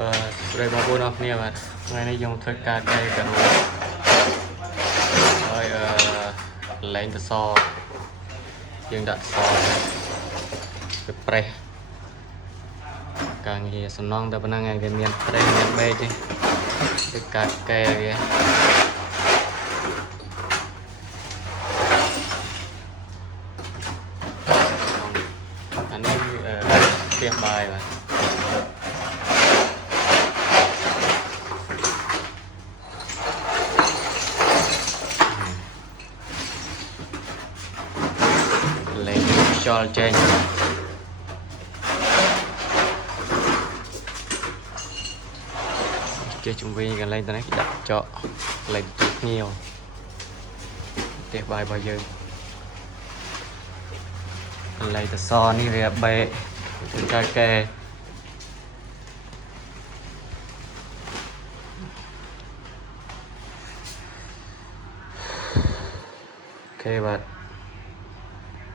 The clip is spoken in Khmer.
អឺស្រីបងប្អូនអរគ្នាបាទថ្ងៃនេះយើងធ្វើការកែកាដូហើយអឺលែងតសយើងដាក់សទៅប្រេះការងារសំណងតែប៉ុណ្ណឹងឯងគេមានប្រេះមានបេកទេធ្វើការកែគេអានេះអឺផ្ទះបាយបាទ លេង ខ្យល់ចេញចេះជំវិញកន្លែងទៅនេះដាក់ចកកន្លែងទូភ្ញៀវផ្ទះបាយរបស់យើងកន្លែងតសនេះវាបេគឺការកែអូខេបាទ